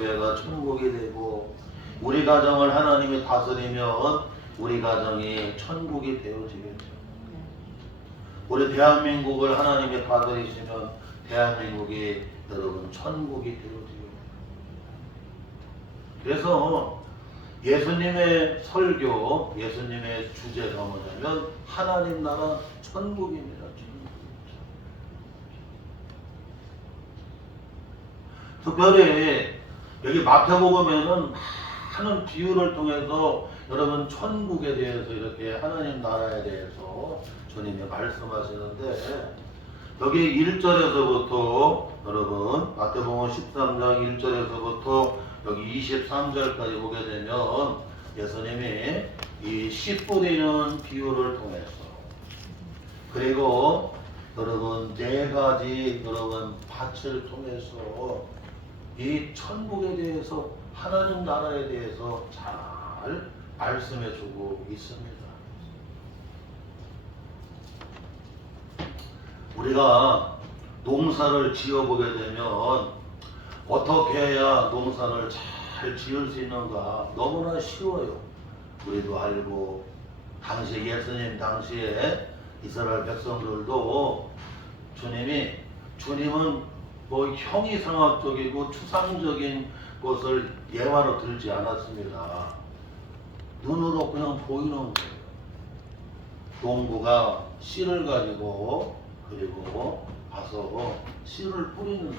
교회가 천국이 되고 우리 가정을 하나님이 다스리면 우리 가정이 천국이 되어지겠죠. 우리 대한민국을 하나님이 다스리시면 대한민국이 여러분 천국이 되어지겠죠. 그래서 예수님의 설교, 예수님의 주제가 뭐냐면 하나님 나라 천국입니다. 특별히 여기 마태복음에는 많은 비유를 통해서 여러분 천국에 대해서 이렇게 하나님 나라에 대해서 주님이 말씀하시는데 여기 1절에서부터 여러분 마태복음 13장 1절에서부터 여기 23절까지 보게 되면 예수님이 이 씨 뿌리는 비유를 통해서 그리고 여러분 네 가지 여러분 밭을 통해서 이 천국에 대해서 하나님 나라에 대해서 잘 말씀해 주고 있습니다. 우리가 농사를 지어보게 되면 어떻게 해야 농사를 잘 지을 수 있는가 너무나 쉬워요. 우리도 알고 당시 예수님 당시에 이스라엘 백성들도 주님은 뭐 형이상학적이고 추상적인 것을 예화로 들지 않았습니다. 눈으로 그냥 보이는 거예요. 농부가 씨를 가지고 그리고 가서 씨를 뿌리는데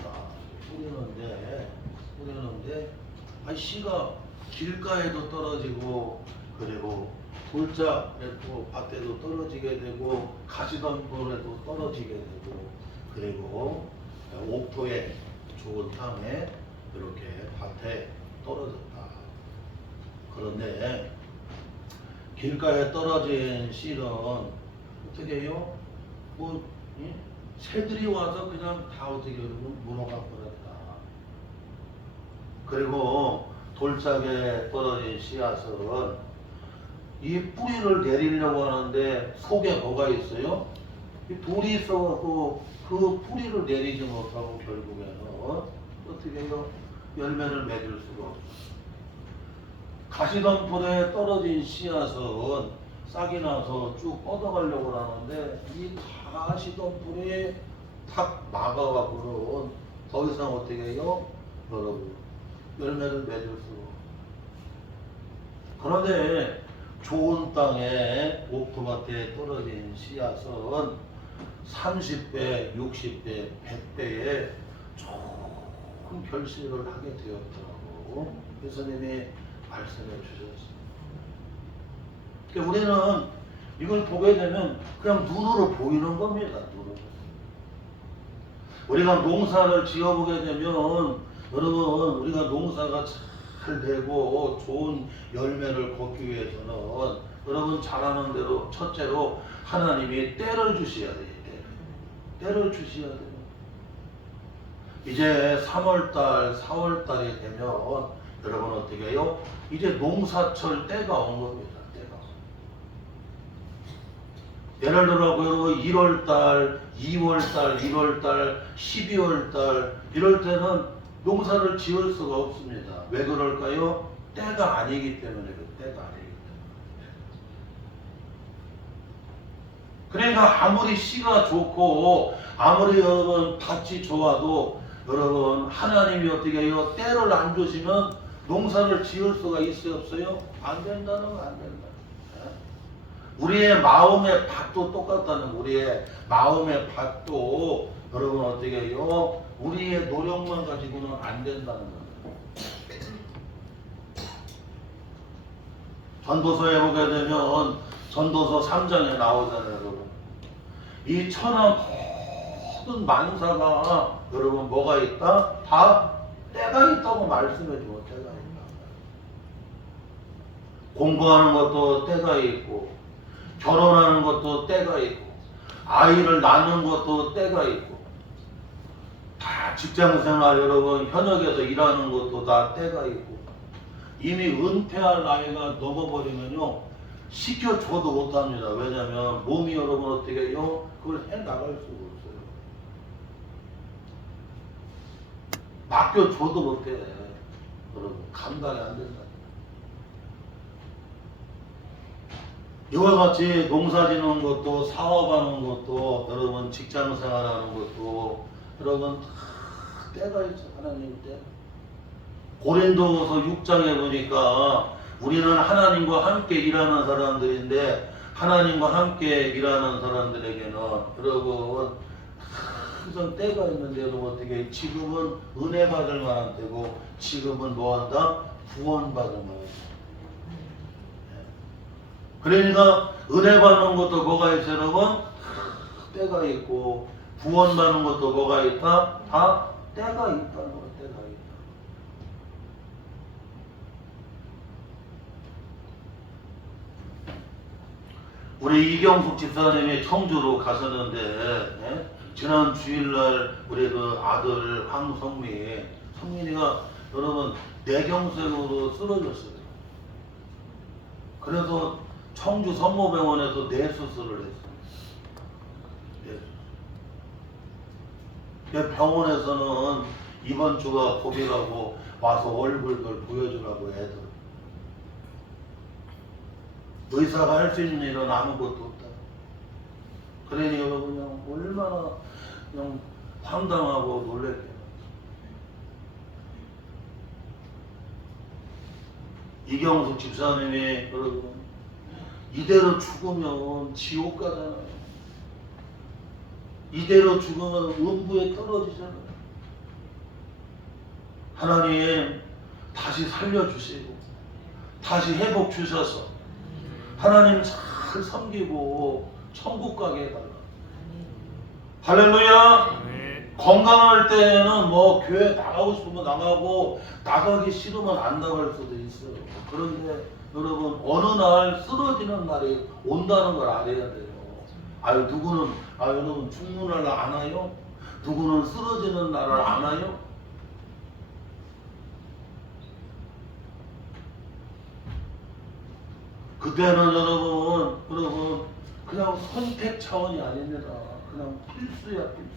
씨가 길가에도 떨어지고 그리고 돌짝에도 밭에도 떨어지게 되고 가시덤불에도 떨어지게 되고 그리고 옥토에 좋은 땅에 이렇게 밭에 떨어졌다. 그런데 길가에 떨어진 씨는 어떻게 해요? 새들이 와서 그냥 다 어떻게 물어가 버렸다. 그리고 돌짝에 떨어진 씨앗은 이 뿌리를 내리려고 하는데 속에 뭐가 있어요? 돌이 있어서 그 뿌리를 내리지 못하고 결국에는 어떻게 해요? 열매를 맺을 수가 없어요. 가시덤불에 떨어진 씨앗은 싹이 나서 쭉 뻗어가려고 하는데 이 가시덤불에 탁 막아가고는 더 이상 어떻게 해요? 여러분 열매를 맺을 수가 없어요. 그런데 좋은 땅에 옥토밭에 떨어진 씨앗은 30배, 60배, 100배의 좋은 결실을 하게 되었다고 예수님이 말씀해 주셨습니다. 그러니까 우리는 이걸 보게 되면 그냥 눈으로 보이는 겁니다. 눈으로. 우리가 농사를 지어보게 되면 여러분 우리가 농사가 잘 되고 좋은 열매를 걷기 위해서는 여러분 잘 아는 대로 첫째로 하나님이 때를 주셔야 돼요. 때를 주셔야 돼요. 이제 3월달, 4월달이 되면 여러분 어떻게 해요? 이제 농사철 때가 온 겁니다. 예를 들어 여러분 1월달, 2월달, 1월달, 12월달 이럴 때는 농사를 지을 수가 없습니다. 왜 그럴까요? 때가 아니기 때문에 때가 아니기 때문에. 그러니까 아무리 씨가 좋고 아무리 여러분 밭이 좋아도 여러분 하나님이 어떻게 해요? 때를 안 주시면 농사를 지을 수가 있어요? 없어요? 안 된다는 건 안 된다. 우리의 마음의 밭도 똑같다는 우리의 마음의 밭도 여러분 어떻게 해요? 우리의 노력만 가지고는 안 된다는 거예요. 전도서에 보게 되면 전도서 3장에 나오잖아요. 여러분. 이 천하 모든 만사가 여러분 뭐가 있다? 다 때가 있다고 말씀해 줘. 때가 있다. 공부하는 것도 때가 있고 결혼하는 것도 때가 있고 아이를 낳는 것도 때가 있고 다 직장생활 여러분 현역에서 일하는 것도 다 때가 있고 이미 은퇴할 나이가 넘어버리면요 시켜줘도 못합니다. 왜냐하면 몸이 여러분 어떻게 해요? 그걸 해나갈 수가 없어요. 맡겨줘도 못해. 감당이 안 된다. 이와 같이 농사 짓는 것도 사업하는 것도 여러분 직장 생활하는 것도 여러분 다 때가 있어. 하나님 때. 고린도서 6장에 보니까 우리는 하나님과 함께 일하는 사람들인데 하나님과 함께 일하는 사람들에게는 여러분 항상 때가 있는데 여러분 어떻게 지금은 은혜 받을 만한 때고 지금은 뭐한다? 구원받을 만한 때. 그러니까 은혜 받는 것도 뭐가 있어요 여러분? 때가 있고 구원받는 것도 뭐가 있다? 다 때가 있다는 거예요. 때가 있다. 우리 이경숙 집사님이 청주로 가셨는데 예? 지난 주일날 우리 그 아들 성민이가 여러분 뇌경색으로 쓰러졌어요. 그래서 청주 선모병원에서 뇌수술을 했어요. 병원에서는 이번 주가 고비라고 와서 얼굴들 보여주라고 애들. 의사가 할 수 있는 일은 아무것도 없다. 그러니 여러분 그냥 얼마나 그냥 황당하고 놀랬게요. 이경숙 집사님이 여러분 이대로 죽으면 지옥 가잖아요. 이대로 죽으면 음부에 떨어지잖아요. 하나님 다시 살려주시고 다시 회복 주셔서 하나님 잘 섬기고 천국 가게 해달라. 할렐루야. 건강할 때는 뭐 교회 나가고 싶으면 나가고 나가기 싫으면 안 나갈 수도 있어요. 그런데 여러분 어느 날 쓰러지는 날이 온다는 걸 알아야 돼요. 누구는 여러분 죽는 날을 아나요? 누구는 쓰러지는 날을 아나요? 그때는 여러분 그냥 선택 차원이 아닙니다. 그냥 필수야 필수.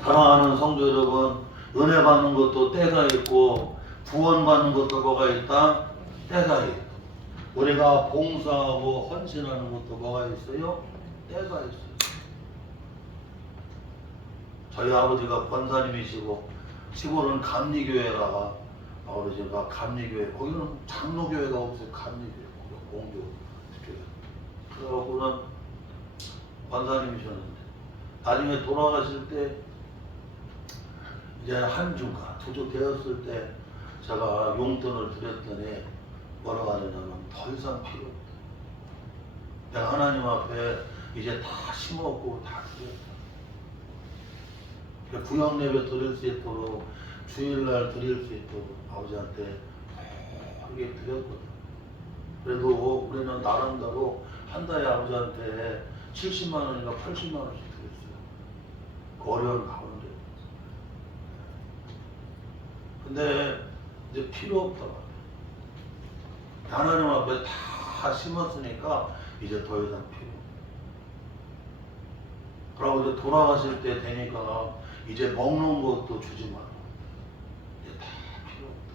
사랑하는 성도 여러분, 은혜 받는 것도 때가 있고 구원 받는 것도 뭐가 있다? 때가 있다. 우리가 봉사하고 헌신하는 것도 뭐가 있어요? 때가 있어요. 저희 아버지가 권사님이시고 시골은 감리교회라 아버지가 감리교회 거기는 장로교회가 없어요. 감리교회 공교 그러고는 권사님이셨는데 나중에 돌아가실 때 이제 한 주가 두 주 되었을 때 제가 용돈을 드렸더니 뭐라고 하냐면 더 이상 필요 없다. 내가 하나님 앞에 이제 다 심었고 다 드렸다. 구역 예배 드릴 수 있도록 주일날 드릴 수 있도록 아버지한테 크게 드렸거든. 그래도 우리는 나름대로 한 달에 아버지한테 70만 원인가 80만 원씩 드렸어요. 그 어려운 가운데. 근데 이제 필요 없더라. 하나님 앞에 다 심었으니까 이제 더 이상 필요 없다. 그러고 이제 돌아가실 때 되니까 이제 먹는 것도 주지 마. 이제 다 필요 없다.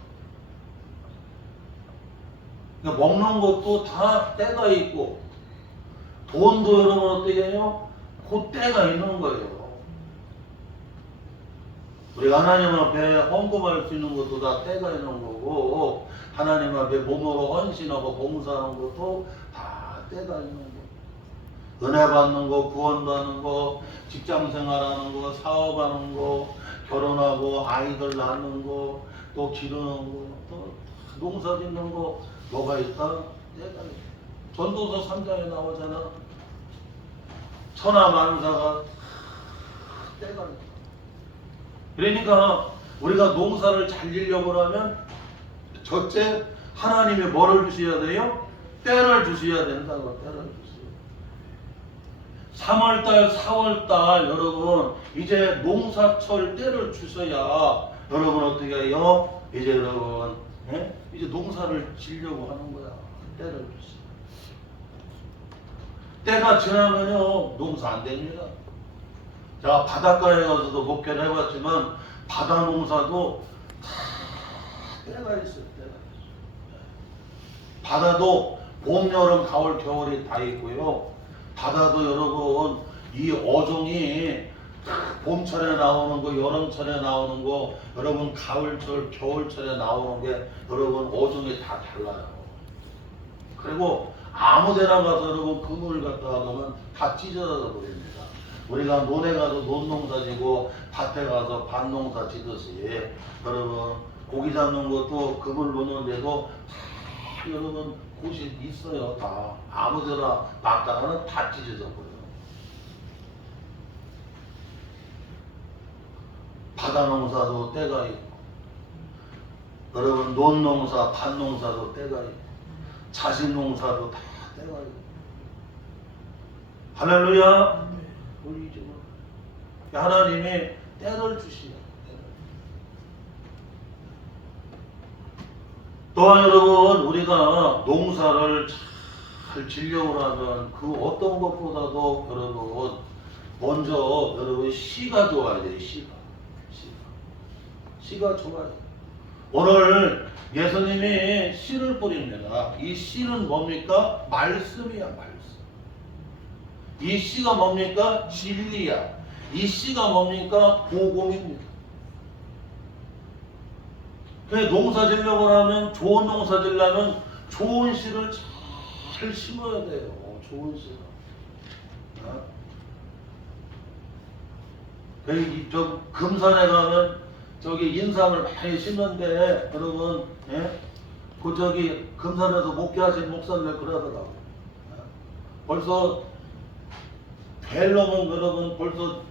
그러니까 먹는 것도 다 때가 있고 돈도 여러분 어떻게 해요? 그 때가 있는 거예요. 우리가 하나님 앞에 헌금할 수 있는 것도 다 때가 있는 거고 하나님 앞에 몸으로 헌신하고 봉사하는 것도 다 때가 있는 거. 은혜 받는 거, 구원 받는 거, 직장 생활하는 거, 사업하는 거, 결혼하고 아이들 낳는 거, 또 기르는 거, 또 농사 짓는 거 뭐가 있다? 때가 있다. 전도서 3장에 나오잖아. 천하만사가 때가 있다. 그러니까 우리가 농사를 잘 지려고 하면 첫째 하나님이 뭐를 주셔야 돼요? 때를 주셔야 된다고. 때를 주셔야. 3월달 4월달 여러분 이제 농사철 때를 주셔야 여러분 어떻게 해요? 이제 여러분 이제 농사를 지려고 하는 거야. 때를 주셔. 때가 지나면요 농사 안 됩니다. 제가 바닷가에 가서도 목회를 해봤지만 바다 농사도 다 때가 있어요. 때가. 바다도 봄, 여름, 가을, 겨울이 다 있고요. 바다도 여러분 이 어종이 봄철에 나오는 거, 여름철에 나오는 거, 여러분 가을철, 겨울철에 나오는 게 여러분 어종이 다 달라요. 그리고 아무데나 가서 여러분 그물을 갖다가 놓으면 다 찢어져 버립니다. 우리가 논에 가서 논농사 지고 밭에 가서 밭농사 지듯이 여러분 고기 잡는 것도 그물 놓는데도 다 여러분 곳이 있어요. 다 아무데나 놨다가는 다 찢어져 버려요. 바다 농사도 때가 있고 여러분 논농사, 밭농사도 때가 있고 자식 농사도 다 때가 있고 할렐루야. 우리 지금 하나님이 때를 주시요. 또한 여러분 우리가 농사를 잘 지려고 하면 그 어떤 것보다도 여러분 먼저 여러분 씨가 좋아야 돼요. 씨가 좋아요. 오늘 예수님이 씨를 뿌립니다. 이 씨는 뭡니까? 말씀이야. 말씀. 이 씨가 뭡니까? 진리야. 이 씨가 뭡니까? 복음입니다. 농사 지려고 하면 좋은 농사 지려면 좋은 씨를 잘 심어야 돼요. 좋은 씨를. 저 금산에 가면 저기 인삼을 많이 심는데 여러분 그 저기 금산에서 목회하신 목사님들 그러더라고요. 벌써 벨로면 여러분 벌써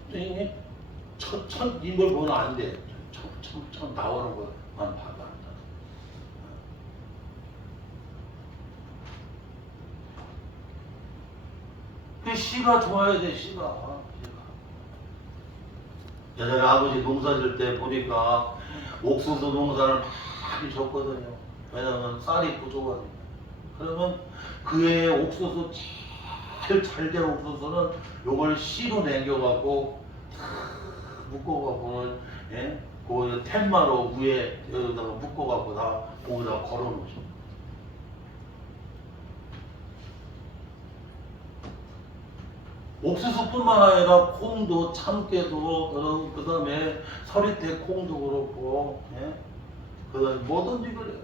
첫 인물 보면 안 돼. 첫 나오는 것만 봐도 안 돼. 그 씨가 좋아야 돼. 씨가. 예전에 아버지 농사 질 때 보니까 옥수수 농사를 많이 졌거든요. 왜냐면 쌀이 부족하니까. 그러면 그의 옥수수 제일 잘 된 옥수수는 요걸 씨로 남겨갖고 묶어갖고는 그 텐마로 위에 여기다가 묶어갖고 다 거기다가 걸어놓죠. 옥수수뿐만 아니라 콩도 참깨도 그 다음에 서리태 콩도 그렇고 그 다음에 뭐든지 그래요.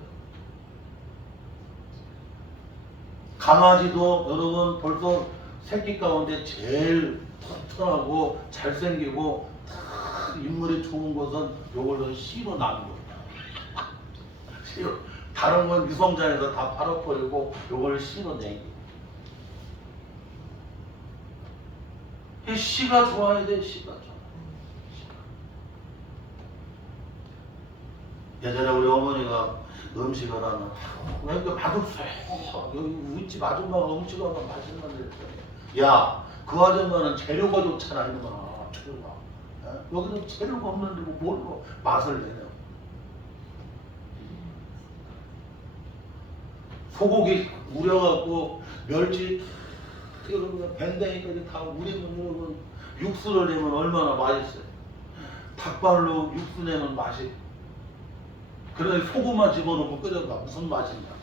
강아지도 여러분 벌써 새끼 가운데 제일 튼튼하고 잘생기고 인물이 좋은 것은 요걸로 씨로 나는 거예요. 씨로. 다른 건 유성장에서 다 팔아버리고 요걸 씨로 내기. 이 씨가 좋아야 돼. 씨가 좋아. 예전에 우리 어머니가 음식을 하면 왜 이렇게 맛없어요? 여기 우리 집 아줌마가 음식을 하면 맛있는데 야, 그 아줌마는 재료가 좋잖아. 재료가. 여기는 재료가 없는데 뭘로 맛을 내냐. 소고기 우려갖고 멸치 밴댕이까지 다 우리면 육수를 내면 얼마나 맛있어요. 닭발로 육수 내면 맛이. 그래 소금만 집어넣고 끓여봐 무슨 맛이냐.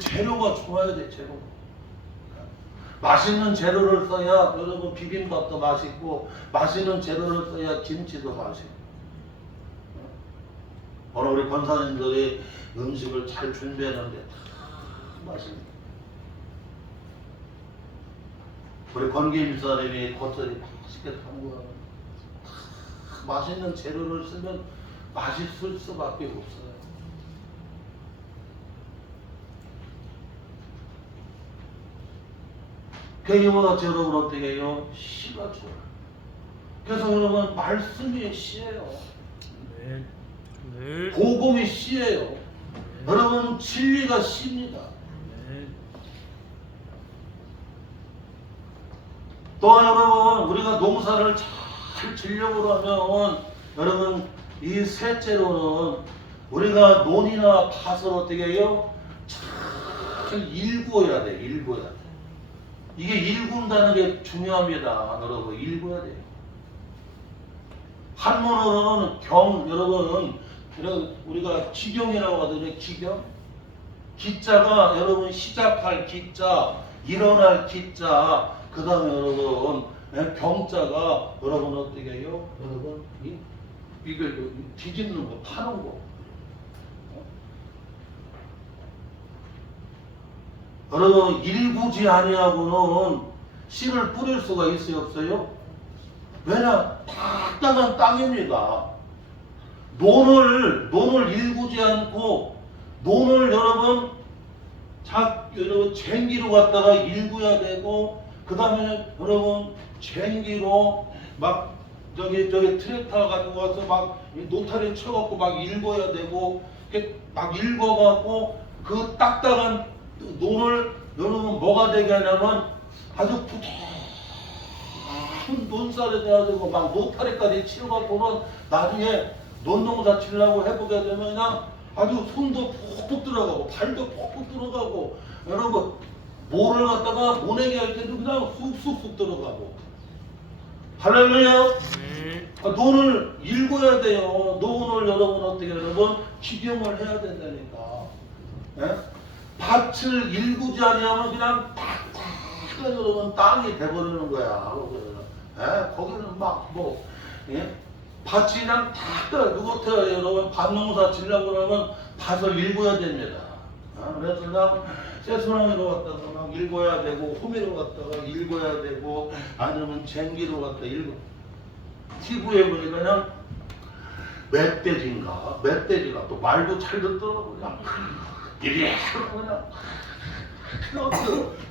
재료가 좋아야 돼. 재료가. 맛있는 재료를 써야 여러분 비빔밥도 맛있고 맛있는 재료를 써야 김치도 맛있고. 오늘 우리 권사님들이 음식을 잘 준비했는데 다 맛있네. 우리 권기임 집사님이 겉절이 맛있게 담그고 맛있는 재료를 쓰면 맛있을 수밖에 없어요. 이와 같이 여러분 어떻게 해요? 씨가 좋아요. 그래서 여러분 말씀이 씨예요. 네. 복음이 씨예요. 여러분 진리가 씨입니다. 또 여러분 우리가 농사를 잘 지려고 하면 여러분 이 셋째로는 우리가 논이나 밭을 어떻게 해요? 잘 일구어야 돼. 일구어야 돼. 이게 일군다는 게 중요합니다. 여러분 일구어야 돼요. 한문으로는 여러분 우리가 기경이라고 하거든요. 기경. 기자가 여러분 시작할 기자, 일어날 기자, 그 다음에 여러분 경자가 여러분 어떻게 해요? 여러분 이걸 뒤집는 거, 파는 거. 여러분 일구지 아니하고는 씨를 뿌릴 수가 있어요, 없어요? 왜냐? 딱딱한 땅입니다. 논을 일구지 않고 논을 여러분 쟁기로 갖다가 일구야 되고, 그 다음에 여러분 쟁기로 막 저기 트랙터 가지고 와서 막 노타리 쳐갖고 막 일궈야 되고, 이렇게 막 일궈갖고 그 딱딱한 논을 여러분 뭐가 되게 하냐면 아주 큰 논살에 돼가지고 막 노타리까지 치워갖고는 나중에 논농사 치려고 해보게 되면 그냥 아주 손도 푹푹 들어가고 발도 푹푹 들어가고, 여러분 모를 갖다가 모내기 할 때도 그냥 쑥쑥쑥 들어가고. 할렐루야. 논을 일궈야 돼요. 논을 여러분 어떻게 여러분 기경을 해야 된다니까. 예? 밭을 일구지 아니하면 그냥 탁탁 여러분 땅이 돼버리는 거야. 예? 거기는 막 뭐 밭이 그냥 탁 누구한테 여러분 밭농사 지려고 그러면 밭을 일궈야 됩니다. 그래서 그냥 쇠소나무로 갖다가 막 일궈야 되고, 호미로 갖다가 일궈야 되고, 아니면 쟁기로 갖다가 일궈. TV에 보니까 그냥 멧돼지가 또 말도 잘 듣더라고. 그냥 이리 그냥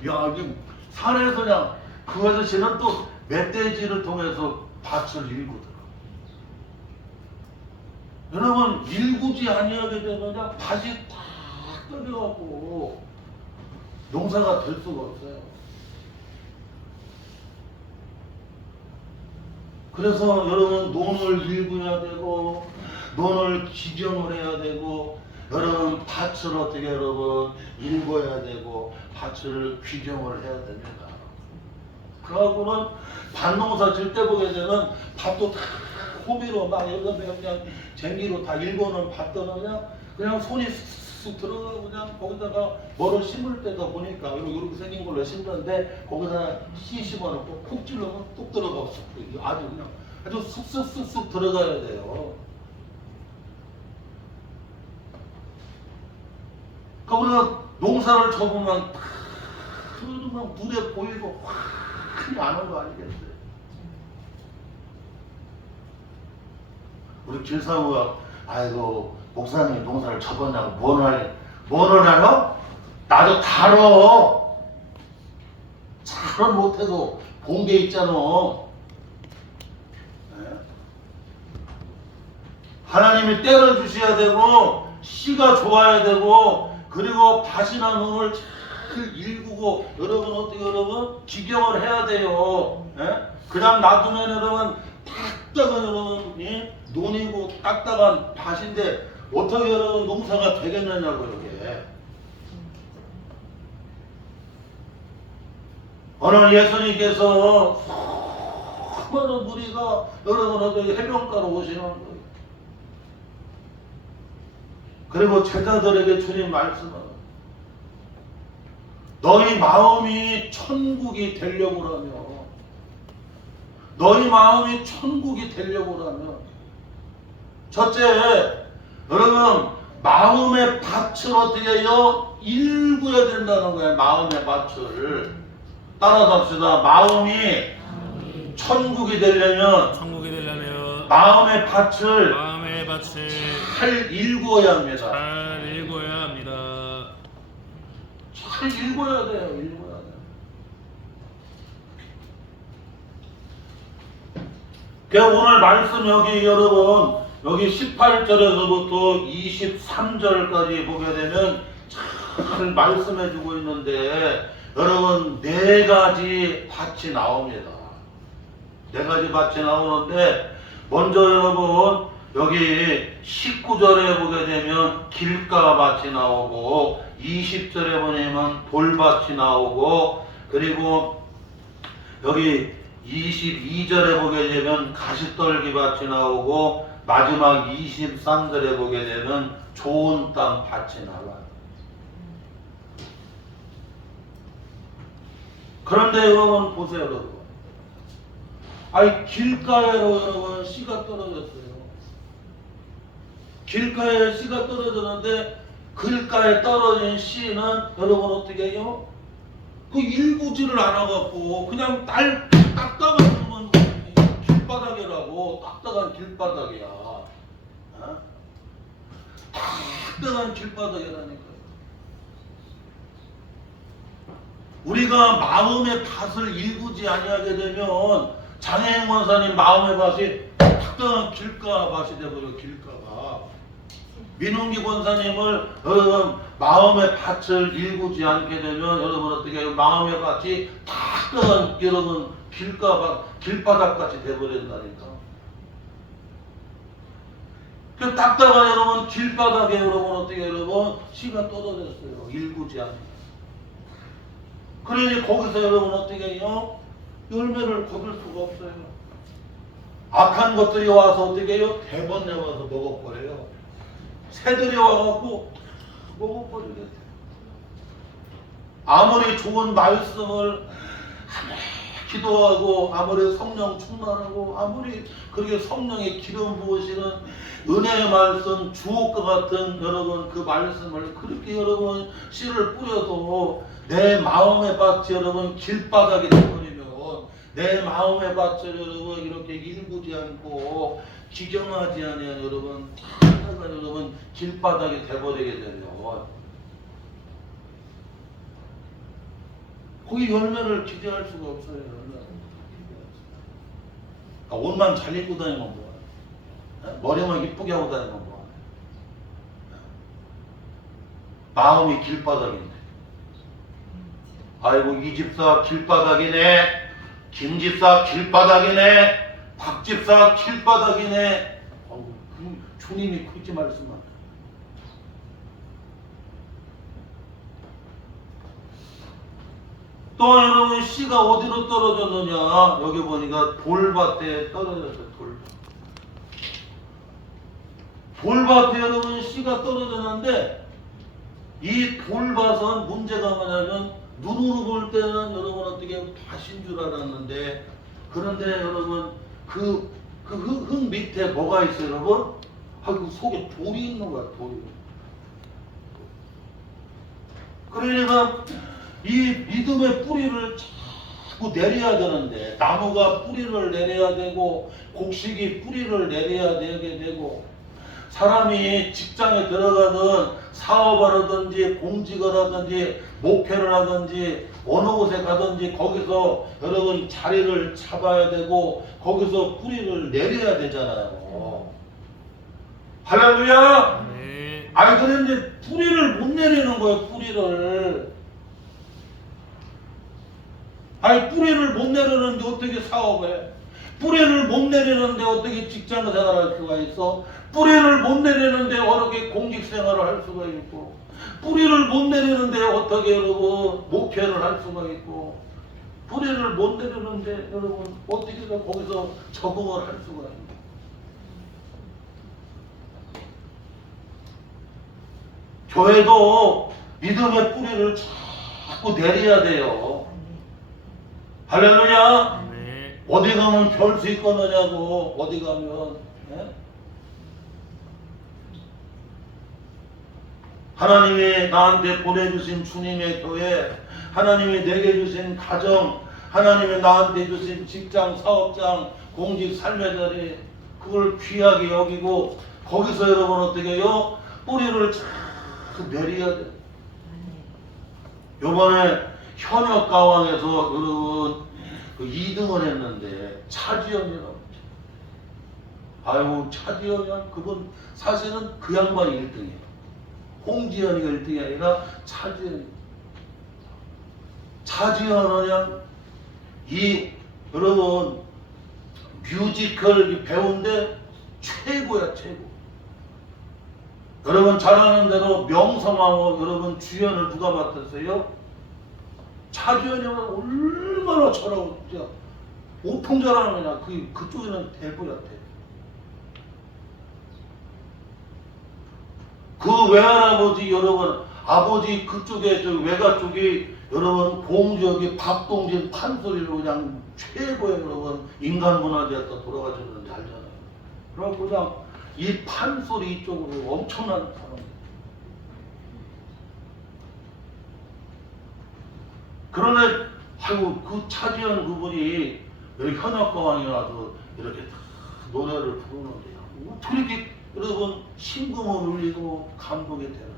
야, 지금 산에서 그냥 그 아저씨는 또 멧돼지를 통해서 밭을 일구더라. 여러분 일구지 아니하게 되면 그냥 밭이 탁 떨어져갖고 농사가 될 수가 없어요. 그래서 여러분 논을 일구어야 되고, 논을 기경을 해야 되고, 여러분 밭을 어떻게 여러분 일궈야 되고, 밭을 귀경을 해야 됩니다. 그러고는 밭농사 질 때 보게 되면 밭도 다 호미로 막 여기서 그냥 쟁기로 다 일궈놓은 밭들은 그냥 손이 쑥쑥 들어가고, 그냥 거기다가 뭐를 심을 때도 보니까 이렇게 생긴 걸로 심는데 거기다 씨 심어놓고 푹 찔러면 뚝 들어가고 아주 그냥 아주 쑥쑥쑥쑥 들어가야 돼요. 그러니까 우리가 농사를 쳐보면 막 눈에 보이고 확 아는 거 아니겠어요? 우리 길사무가 아이고 목사님이 농사를 쳐봤냐고 뭐를 알아? 나도 다뤄. 잘은 못해도 본 게 있잖아. 하나님이 때를 주셔야 되고, 씨가 좋아야 되고, 그리고 밭이나 논을 잘 일구고, 여러분 어떻게 여러분 기경을 해야 돼요. 그냥 놔두면 여러분 딱딱한 여러분 논이고 딱딱한 밭인데 어떻게 여러분 농사가 되겠느냐고. 이렇게 오늘 예수님께서 수많은 무리가 여러분 어떻게 해변가로 오시는 거예요. 그리고 제자들에게 주님 말씀은 너희 마음이 천국이 되려고 하며, 너희 마음이 천국이 되려고 하면 첫째 여러분 마음의 밭을 어떻게 해요? 일구어야 된다는 거예요. 마음의 밭을 따라서 합시다. 마음이 천국이 되려면 마음의 밭을 잘 일구어야 합니다. 잘 일궈야 돼요. 일궈야 돼요. 그러니까 오늘 말씀 여러분 여기 18절에서부터 23절까지 보게 되면 잘 말씀해주고 있는데, 여러분 네 가지 밭이 나옵니다. 네 가지 밭이 나오는데, 먼저 여러분 여기 19절에 보게 되면 길가 밭이 나오고, 20절에 보내면 돌밭이 나오고, 그리고 여기 22절에 보게 되면 가시떨기밭이 나오고, 마지막 23절에 보게 되면 좋은 땅 밭이 나와요. 그런데 여러분 보세요, 여러분. 아니, 길가에로 여러분 씨가 떨어졌어요. 길가에 씨가 떨어졌는데, 길가에 떨어진 씨는 여러분 어떻게 해요? 그 일구지를 않아갖고 그냥 딱딱한 길바닥이라고. 딱딱한 길바닥이야. 어? 딱딱한 길바닥이라니까요. 우리가 마음의 밭을 일구지 아니하게 되면 장혜영 권사님 마음의 밭이 딱딱한 길가밭이 되버려. 길가밭. 민홍기 권사님을 여러분 마음의 밭을 일구지 않게 되면 여러분 어떻게 해요? 마음의 밭이 딱딱한 여러분 길바닥같이 되버린다니까. 그 딱딱한 여러분 길바닥에 여러분 어떻게 해요? 여러분 씨가 떨어졌어요. 일구지 않게. 그러니 거기서 여러분 어떻게 해요? 열매를 거둘 수가 없어요. 악한 것들이 와서 어떻게 해요? 대번에 와서 먹어버려요. 새들이 와갖고 먹어버리겠어요. 아무리 좋은 말씀을 기도하고, 아무리 성령 충만하고, 아무리 그렇게 성령의 기름 부으시는 은혜의 말씀, 주옥과 같은 여러분 그 말씀을 그렇게 여러분 씨를 뿌려도 내 마음의 밭이 여러분 길바닥이 되버리면, 내 마음의 밭을 여러분 이렇게 일구지 않고 기경하지 아니한 여러분 딱딱한 여러분 길바닥이 되버리게 되면 거기 열매를 기대할 수가 없어요. 옷만 잘 입고 다니면 뭐야? 머리만 이쁘게 하고 다니면 뭐야? 마음이 길바닥인데. 아이고 이 집사 길바닥이네, 김 집사 길바닥이네, 박 집사 길바닥이네. 주님이 그렇게 말씀하세요. 또 여러분 씨가 어디로 떨어졌느냐? 여기 보니까 돌밭에 떨어졌어요. 돌밭에 여러분 씨가 떨어졌는데, 이 돌밭은 문제가 뭐냐면 눈으로 볼 때는 여러분 어떻게 밭인 줄 알았는데, 그런데 여러분 그 흙 밑에 뭐가 있어요, 여러분? 그 속에 돌이 있는 거야, 돌이. 그러니까 이 믿음의 뿌리를 자꾸 내려야 되는데, 나무가 뿌리를 내려야 되고, 곡식이 뿌리를 내려야 되게 되고, 사람이 직장에 들어가든 사업을 하든지 공직을 하든지 목표를 하든지 어느 곳에 가든지 거기서 여러분 자리를 잡아야 되고 거기서 뿌리를 내려야 되잖아요. 할렐루야. 네. 아니 그런데 뿌리를 못 내리는 거예요. 뿌리를. 아니 뿌리를 못 내리는데 어떻게 사업해? 뿌리를 못 내리는데 어떻게 직장 생활할 수가 있어? 뿌리를 못 내리는데 어떻게 공직 생활을 할 수가 있고, 뿌리를 못 내리는데 어떻게 여러분 목표를 할 수가 있고, 뿌리를 못 내리는데 여러분 어떻게 거기서 적응을 할 수가 있고. 교회도 믿음의 뿌리를 자꾸 내려야 돼요. 할렐루야. 네. 어디 가면 별 수 있겠느냐고. 어디 가면. 네? 하나님이 나한테 보내주신 주님의 교회, 하나님이 내게 주신 가정, 하나님이 나한테 주신 직장, 사업장, 공직, 삶의 자리, 그걸 귀하게 여기고 거기서 여러분 어떻게 해요? 뿌리를 자꾸 내려야 돼. 요번에 현역가왕에서 여러분 그 2등을 했는데 차지현이라고. 아이고 차지현이 그분 사실은 그 양반이 1등이에요. 홍지연이가 1등이 아니라 차지연이. 차지연은 그냥 이 여러분 뮤지컬 배우인데 최고야, 최고. 여러분 잘 아는 대로 명성황후 여러분 주연을 누가 맡았어요? 차주연이 얼마나 잘하고 진짜 오풍자라는 거냐. 그쪽에는 대부였대. 그 외할아버지 여러분 아버지 그쪽에 저 외가 쪽이 여러분 공주역이 박동진 판소리로 그냥 최고의 여러분 인간 문화재에서 돌아가셨는지 알잖아요. 그럼 그냥 이 판소리 이쪽으로 엄청난 사람. 그런데 아이고 그 차지연 그분이 여기 현역가왕에 와서 이렇게 다 노래를 부르는데 어떻게 이렇게 여러분 심금을 울리고 감동이 되나요?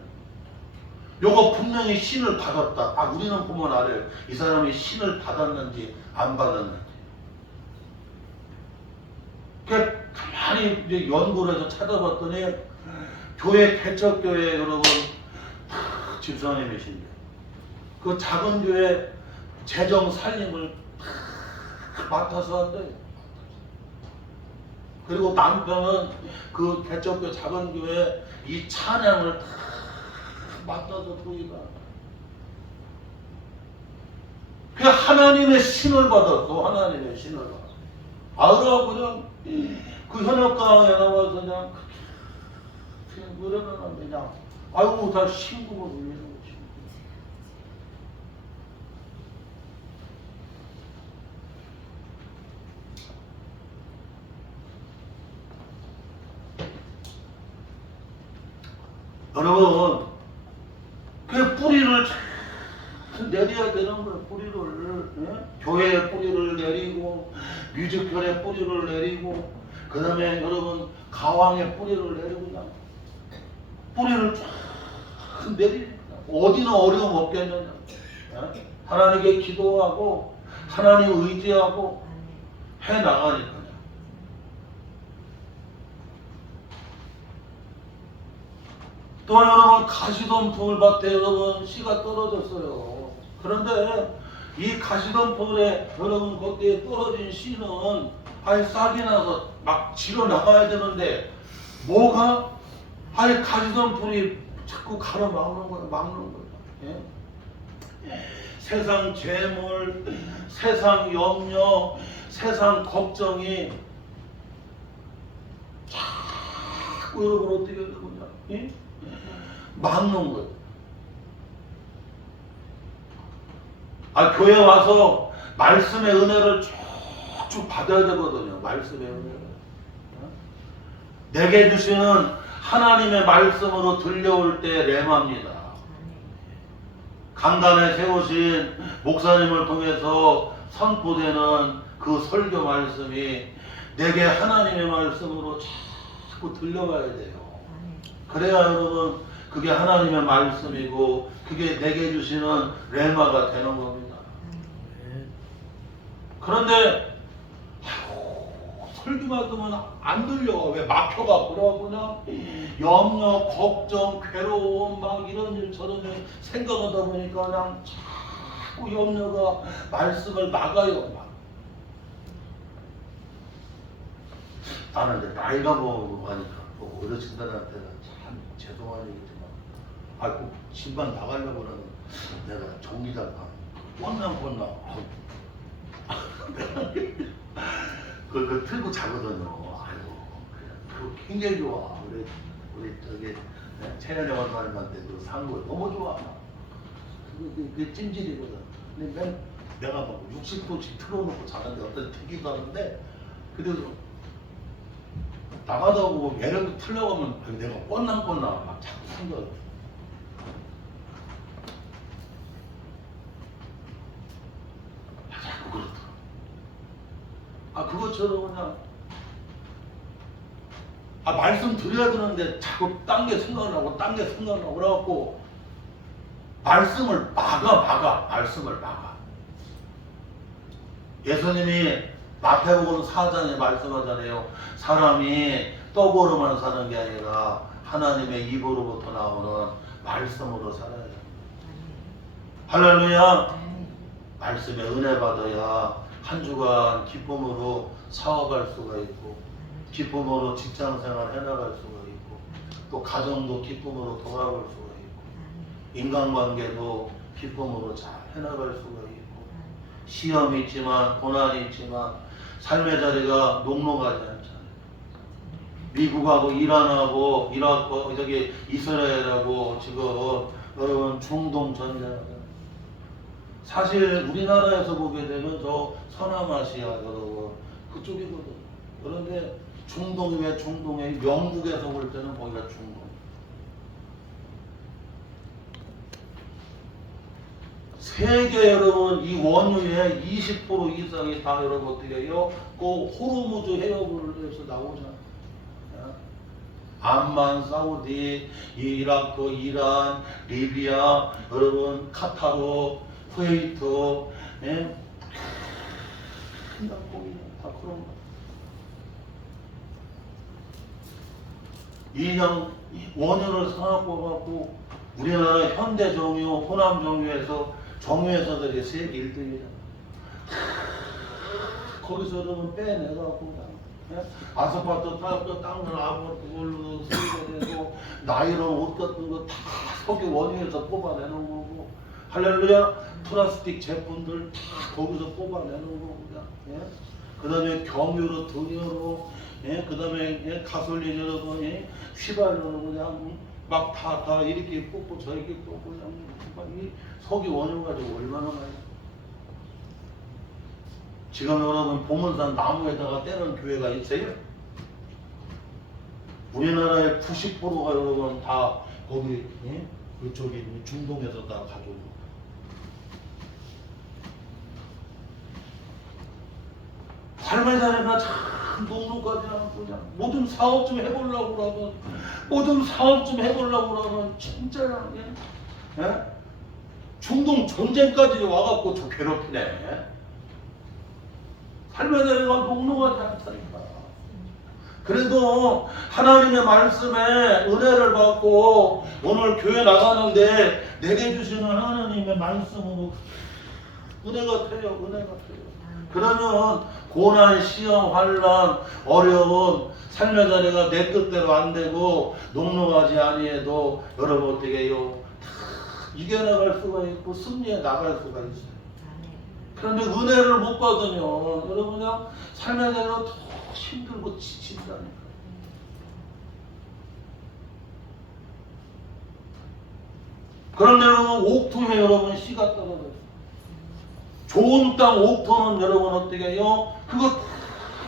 요거 분명히 신을 받았다. 아 우리는 보면 알아요. 이 사람이 신을 받았는지 안 받았는지. 그러니까 가만히 이제 연구를 해서 찾아봤더니 교회 개척교회 여러분 집사님이신데 그 작은 교회 재정 살림을 맡아서 한대요. 그리고 남편은 그 개척교회 작은 교회 이 찬양을 다 맡아서 보이다. 그 하나님의 신을 받았어. 하나님의 신을 받았어. 아으라고 그냥 그 현역가에 나와서 그냥 노래를 하는데 그냥 아이고 다 신금을 울리는 거지. 여러분 그 뿌리를 내려야 되는 거예요. 뿌리를 예? 교회의 뿌리를 내리고 뮤지컬의 뿌리를 내리고 그 다음에 여러분 가왕의 뿌리를 내리고 그냥 뿌리를 쫙 내리니까 어디는 어려움 없겠느냐. 예? 하나님께 기도하고 하나님 의지하고 해나가니까요. 또 여러분 가시덤 풀밭에 여러분 씨가 떨어졌어요. 그런데 이 가시덤 풀에 여러분 거기에 떨어진 씨는 아예 싹이 나서 막 지러 나가야 되는데 뭐가 아예 가시덤 풀이 자꾸 가로막는 거예요. 막는 거예요. 예? 세상 재물, 세상 염려, 세상 걱정이 자꾸 여러분 어떻게 되느냐? 예? 막는 거예요. 아, 교회 와서 말씀의 은혜를 쭉쭉 받아야 되거든요. 말씀의 은혜를. 내게 주시는 하나님의 말씀으로 들려올 때 레마입니다. 강단에 세우신 목사님을 통해서 선포되는 그 설교 말씀이 내게 하나님의 말씀으로 자꾸 들려가야 돼요. 그래야 여러분 그게 하나님의 말씀이고 그게 내게 주시는 레마가 되는 겁니다. 그런데 설교만 들으면 안 들려. 왜 막혀가 그러고 그냥 염려, 걱정, 괴로움 막 이런 일 저런 일 생각하다 보니까 그냥 자꾸 염려가 말씀을 막아요. 막. 나는 이제 나이가 먹고 하니까 뭐 어르신들한테는 참 죄송한 얘기지만 꼭 집안 나가려고는 내가 종이다가 뻔나 그걸 틀고 자거든요. 아이고 그거 굉장히 좋아. 우리 저기 최현의 원사님한테 그 상고 너무 좋아. 그게 찜질이거든. 근데 내가 막 60도씩 틀어놓고 자는데 어떤 되기도 하는데 그래도 나가다 보고 얘를 틀려고 하면 내가 뻔나 막 자꾸 생각을. 자꾸 그렇더라. 그것처럼 그냥 말씀 드려야 되는데 자꾸 딴 게 생각나고 그래갖고 말씀을 막아. 예수님이 마태복음 4장에 말씀하잖아요. 사람이 떡으로만 사는 게 아니라 하나님의 입으로부터 나오는 말씀으로 살아야 됩니다. 할렐루야. 말씀에 은혜 받아야 한 주간 기쁨으로 사업할 수가 있고 기쁨으로 직장생활 해나갈 수가 있고 또 가정도 기쁨으로 돌아갈 수가 있고, 인간관계도 기쁨으로 잘 해나갈 수가 있고, 시험이 있지만 고난이 있지만 삶의 자리가 녹록하지 않잖아요. 미국하고 이란하고 이라크 저기 이스라엘하고 지금 여러분 중동 전쟁, 사실 우리나라에서 보게 되면 저 서남아시아 여러분 그쪽이거든. 그런데 중동이 왜 중동에, 영국에서 볼 때는 거기가 중동. 세계 여러분 이 원유의 20% 이상이 다 여러분 어떻게 해요? 그 호르무즈 해협으로 해서 나오잖아. 암만, 사우디, 이라크, 이란, 리비아, 여러분 카타르, 쿠웨이트, 예? 큰 땅콩이 다 그런 거. 이냥 원유를 사갖고 갖고 우리나라 현대 정유, 호남 정유에서 정유회사들이 세계 1등이잖아. 거기서 여러분 빼내갖고 예? 아스팔트 타고 땅을 아무 그걸로 쓰게 되고 나이론 옷 같은 거 다 석유 원유에서 뽑아내는 거고, 할렐루야. 플라스틱 제품들 다 거기서 뽑아내는 거고, 예? 그 다음에 경유로 등유로, 예? 그 다음에 예? 가솔린 여러분 예? 휘발유로 그냥 막 다 이렇게 뽑고 저렇게 뽑고 그냥 이 석유 원유 가지고 얼마나 많이. 지금 여러분 보문산 나무에다가 떼는 교회가 있어요? 우리나라의 90%가 여러분 다 거기 예? 그쪽이 중동에서 다 가져오고. 삶의 자리가 참 녹록하지 않고 그냥 모든 사업 좀 해보려고 그러면, 모든 사업 좀 해보려고 그러면 진짜 예? 중동 전쟁까지 와갖고 저 괴롭히네. 삶의 자리가 녹록하지 않다니까. 그래도 하나님의 말씀에 은혜를 받고 오늘 교회 나가는데 내게 주시는 하나님의 말씀으로 은혜가 돼요. 은혜가 돼요. 그러면 고난, 시험, 환난, 어려운 삶의 자리가 내 뜻대로 안 되고 녹록하지 아니해도 여러분 어떻게 해요? 다 이겨나갈 수가 있고 승리해 나갈 수가 있어요. 그런데 은혜를 못 받으면 여러분 그냥 삶의 자리가 더 힘들고 지친다니까. 그런데 여러분 옥토에 여러분 씨가 떨어져요. 좋은 땅 옥토는 여러분 어떻게 해요? 그거 다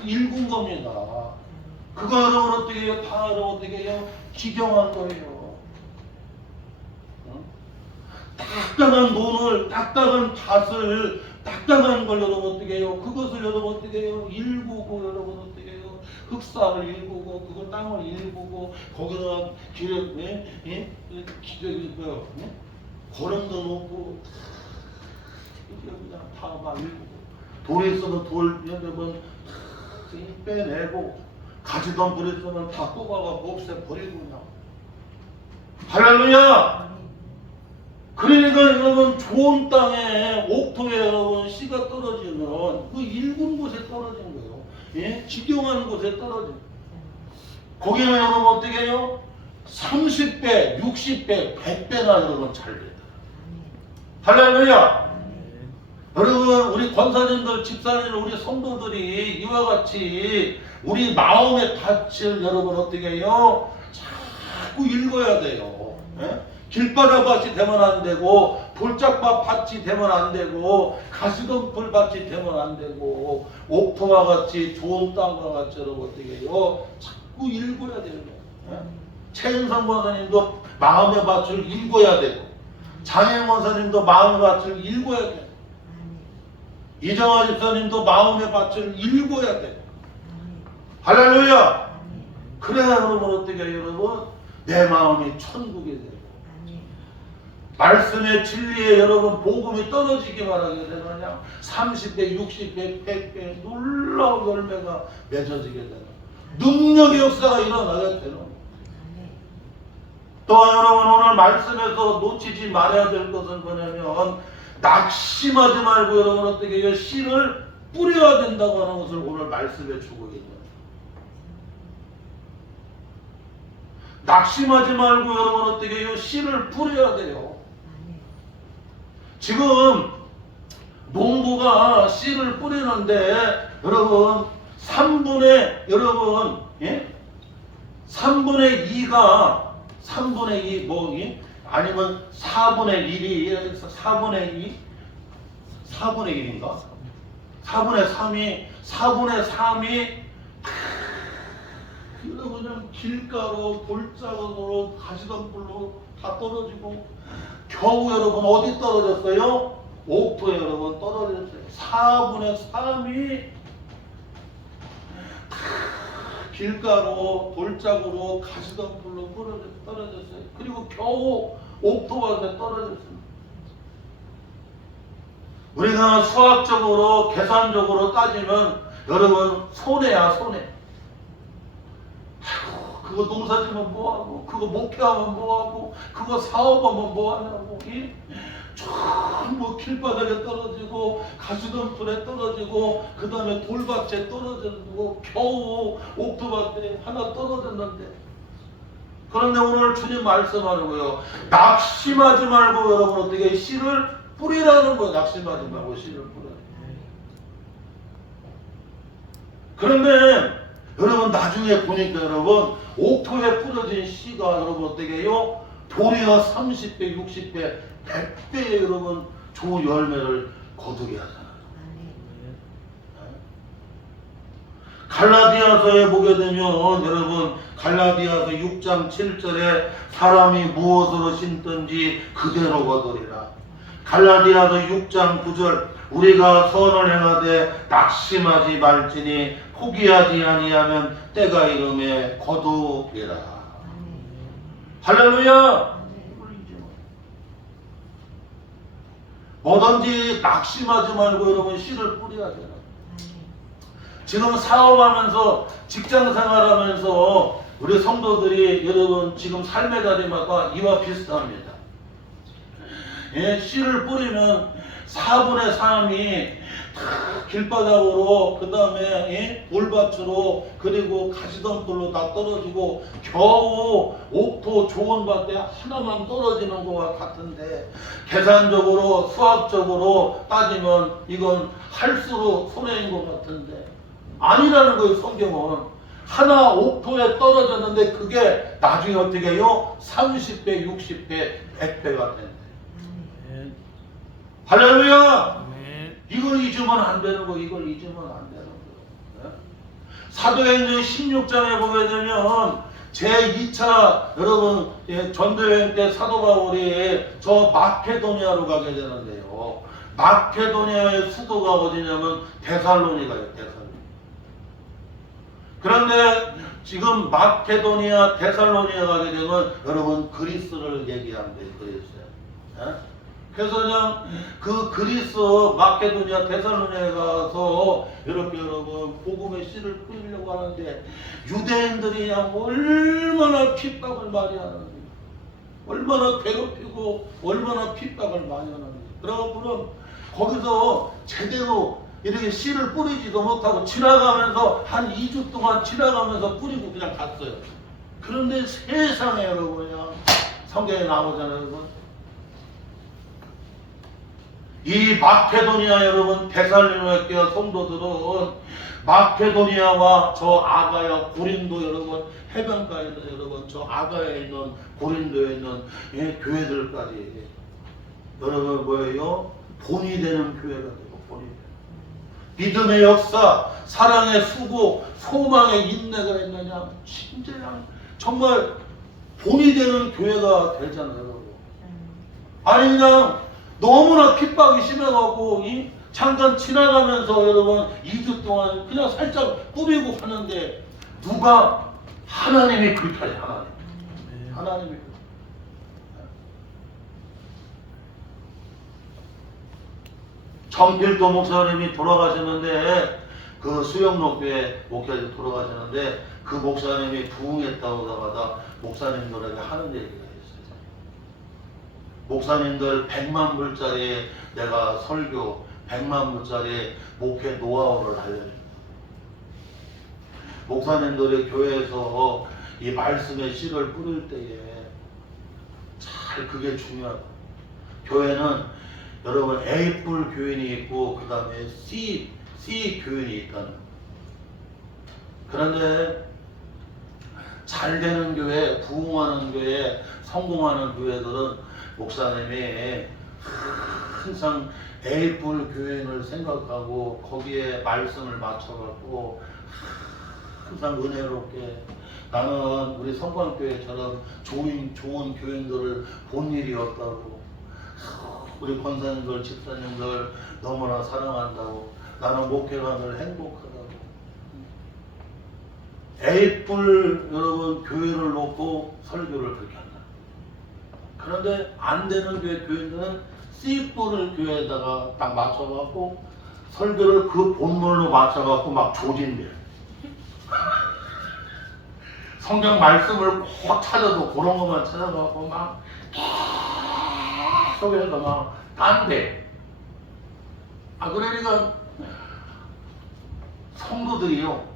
일군 겁니다. 그거 여러분 어떻게 해요? 다 여러분 어떻게 해요? 기경한 거예요. 딱딱한 돈을, 딱딱한 밭을, 딱딱한 걸 여러분 어떻게 해요? 그것을 여러분 어떻게 해요? 일구고 여러분 어떻게 해요? 흑사를 일구고 그걸 땅을 일구고 거기다 기름, 예? 기저귀 뭐야? 예? 거름도 놓고 이게 그냥 다 막 일구고, 돌이 있으면 돌 여러분 빼내고, 가지던 있으면 다 뽑아가고 없애버리고 그냥. 할렐루야! 그러니까 여러분 좋은 땅에 옥토에 여러분 씨가 떨어지면 그 일군 곳에 떨어진 거예요. 예? 지경한 곳에 떨어진 거예요. 거기는 여러분 어떻게 해요? 30배, 60배, 100배나 여러분 잘 된다. 할렐루야! 여러분 우리 권사님들, 집사님들, 우리 성도들이 이와 같이 우리 마음의 밭을 여러분 어떻게 해요? 자꾸 읽어야 돼요. 예? 길바닥 밭이 되면 안 되고, 돌짝밭 밭이 되면 안 되고, 가시덤불 밭이 되면 안 되고, 옥토와 같이 좋은 땅과 같이 여러분 어떻게 해요? 자꾸 읽어야 되는 거예요. 최은성 권사님도 마음의 밭을 읽어야 되고, 장혜영 권사님도 마음의 밭을 읽어야 되고, 이정화 집사님도 마음의 밭을 읽어야 되고. 할렐루야! 그래야 여러분 어떻게 해요? 여러분 내 마음이 천국이 돼요. 말씀의 진리에 여러분 복음이 떨어지기만 하게 되느냐 30배, 60배, 100배 놀라운 열매가 맺어지게 되는, 능력의 역사가 일어나게 되는. 또한 여러분 오늘 말씀에서 놓치지 말아야 될 것은 뭐냐면, 낙심하지 말고 여러분 어떻게 해요? 씨를 뿌려야 된다고 하는 것을 오늘 말씀해 주고 있는. 낙심하지 말고 여러분 어떻게 해요? 씨를 뿌려야 돼요. 지금 농부가 씨를 뿌리는데 여러분 3분의 2가 3분의 2 뭐 아니면 4분의 1이 4분의 1인가? 4분의 3이 그냥 길가로 돌짝으로 가시덤불로 다 떨어지고 겨우 여러분 어디 떨어졌어요? 옥토에 여러분 떨어졌어요. 4분의 3이 길가로 돌짝으로 가시덤불로 떨어졌어요. 그리고 겨우 옥토밭에 떨어졌습니다. 우리가 수학적으로 계산적으로 따지면 여러분 손해야 손해. 그거 농사지면 뭐하고, 그거 목회하면 뭐하고, 그거 사업하면 뭐하냐고. 전부 길바닥에 떨어지고 가시덤불에 떨어지고 그 다음에 돌밭에 떨어지고 겨우 옥토밭에 하나 떨어졌는데, 그런데 오늘 주님 말씀하는 거예요. 낙심하지 말고 여러분 어떻게 씨를 뿌리라는 거예요. 낙심하지 말고 씨를 뿌려. 그런데 여러분 나중에 보니까 여러분 옥토에 뿌려진 씨가 여러분 어떻게 해요? 도리어 30배, 60배, 100배의 여러분 좋은 열매를 거두게 하잖아요. 갈라디아서에 보게 되면 여러분 갈라디아서 6장 7절에 사람이 무엇으로 심든지 그대로 거두리라. 갈라디아서 6장 9절 우리가 선을 행하되 낙심하지 말지니 포기하지 아니하면 때가 이름에 거두리라. 할렐루야. 뭐든지 낙심하지 말고 여러분 씨를 뿌려야 돼요. 지금 사업하면서 직장 생활하면서 우리 성도들이 여러분 지금 삶의 자리마다 이와 비슷합니다. 씨를 뿌리면 4분의 3이 길바닥으로 그 다음에 돌밭으로 그리고 가시덤불로 다 떨어지고 겨우 옥토 좋은 밭에 하나만 떨어지는 것과 같은데, 계산적으로 수학적으로 따지면 이건 할수록 손해인 것 같은데 아니라는 거예요. 성경은 하나 옥토에 떨어졌는데 그게 나중에 어떻게 해요? 30배, 60배, 100배가 된대. 할렐루야. 이걸 잊으면 안 되는 거, 이걸 잊으면 안 되는 거. 사도행전 16장에 보게 되면 제2차 여러분 전도여행 때 사도 바울이 저 마케도니아로 가게 되는데요. 마케도니아의 수도가 어디냐면 데살로니가예요. 데살로니가. 그런데 지금 마케도니아 데살로니가 가게 되면 여러분 그리스를 얘기한대요. 그리스요. 그래서 그냥 그 그리스 마케도니아 데살로니가에 가서 이렇게 여러분 복음의 씨를 뿌리려고 하는데 유대인들이 그냥 얼마나 핍박을 많이 하는지, 얼마나 괴롭히고 얼마나 핍박을 많이 하는지. 그러고는 거기서 제대로 이렇게 씨를 뿌리지도 못하고 지나가면서 한 2주 동안 지나가면서 뿌리고 그냥 갔어요. 그런데 세상에 여러분 그냥 성경에 나오잖아요. 여러분 이 마케도니아 여러분 데살로니가 성도들은 마케도니아와 저 아가야 고린도 여러분 해변가에 있는 여러분 저 아가야에 있는 고린도에 있는 교회들까지 여러분 뭐예요? 본이 되는 교회가 되고 본이 되는 믿음의 역사, 사랑의 수고, 소망의 인내가 있느냐 진짜 정말 본이 되는 교회가 되잖아요. 여러분. 아니 그냥 너무나 핍박이 심해가고 잠깐 지나가면서 여러분 2주 동안 그냥 살짝 뿌리고 하는데 누가 하나님이 그렇게 하지. 하나님이 정필도 목사님이 돌아가셨는데 그 수영록교회 목회자로 돌아가셨는데 그 목사님이 부흥했다고 하다가 목사님들에게 하는 얘기가 있어요. 목사님들 100만 불짜리 내가 설교 100만 불짜리 목회 노하우를 알려줍니다. 목사님들의 교회에서 이 말씀의 씨를 뿌릴 때에 잘 그게 중요하다. 교회는 여러분 A뿔 교인이 있고 그 다음에 C 교인이 있다는. 그런데 잘 되는 교회, 부흥하는 교회, 성공하는 교회들은 목사님이 항상 A뿔 교인을 생각하고 거기에 말씀을 맞춰갖고 항상 은혜롭게 나는 우리 성광교회처럼 좋은 교인들을 본 일이 없다고, 우리 권사님들, 집사님들 너무나 사랑한다고, 나는 목회관을 행복하다고. A뿔 여러분 교회를 놓고 설교를 그렇게 한다. 그런데 안 되는 교인들은 C뿔을 교회에다가 딱 맞춰갖고 설교를 그 본문으로 맞춰갖고 막 조진대. 성경 말씀을 꼭 찾아도 그런 것만 찾아갖고 막 계속해서 막 딴데. 그러니까 성도들이요,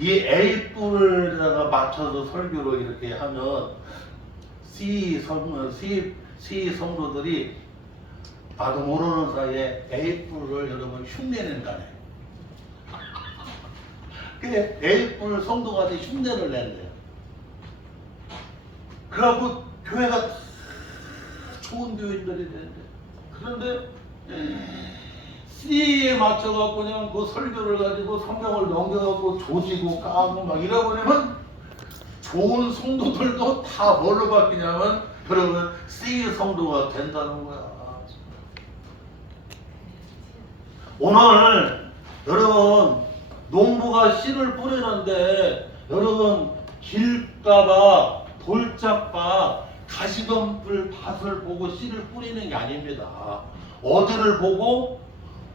이 A뿔에다가 맞춰서 설교를 이렇게 하면 C 성도들이 나도 모르는 사이에 A뿔을 여러분 흉내낸다네. 그게 A뿔 성도가 흉내를 낸대요. 그래갖고 교회가 좋은 교인들이 되는데, 그런데 C에 맞춰갖고 그냥 그 설교를 가지고 성경을 넘겨갖고 조지고 까고 막 이러버리면 좋은 성도들도 다 뭘로 바뀌냐면 그러면 C 성도가 된다는 거야. 오늘 여러분 농부가 씨를 뿌리는데 여러분 길가봐, 돌짝봐, 가시덤불 밭을 보고 씨를 뿌리는 게 아닙니다. 어디를 보고?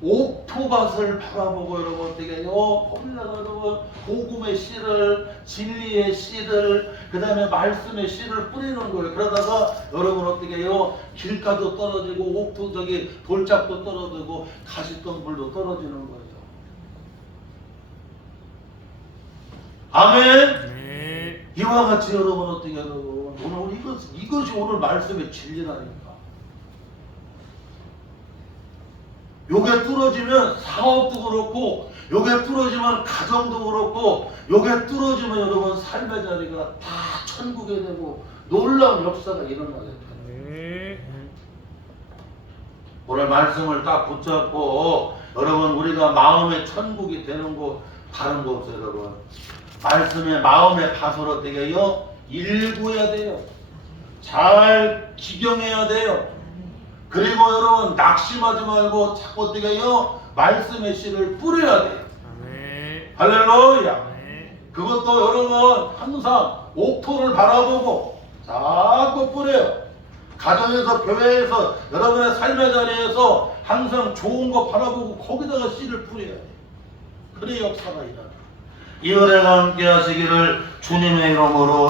옥토밭을 바라보고 여러분 어떻게 해요? 거기다가 여러분 복음의 씨를, 진리의 씨를, 그 다음에 말씀의 씨를 뿌리는 거예요. 그러다가 여러분 어떻게 해요? 길가도 떨어지고 옥토 돌짝도 떨어지고 가시덤불도 떨어지는 거예요. 아멘. 이와 같이 여러분 어떻게 여러분 오늘 이것이 오늘 말씀의 진리라니까. 요게 뚫어지면 사업도 그렇고, 요게 뚫어지면 가정도 그렇고, 요게 뚫어지면 여러분 삶의 자리가 다 천국에 되고 놀라운 역사가 일어나게 돼요. 오늘 말씀을 딱 붙잡고 여러분 우리가 마음의 천국이 되는 거 다른 거 없어요. 여러분 말씀의 마음의 밭을 어떻게 해요? 일구어야 돼요. 잘 기경해야 돼요. 그리고 여러분 낙심하지 말고 자꾸 어떻게 해요? 말씀의 씨를 뿌려야 돼요. 아멘. 할렐루야. 아멘. 그것도 여러분 항상 옥토를 바라보고 자꾸 뿌려요. 가정에서, 교회에서, 여러분의 삶의 자리에서 항상 좋은 거 바라보고 거기다가 씨를 뿌려야 돼요. 그래 역사가 일어나요. 이 은혜가 함께 하시기를 주님의 이름으로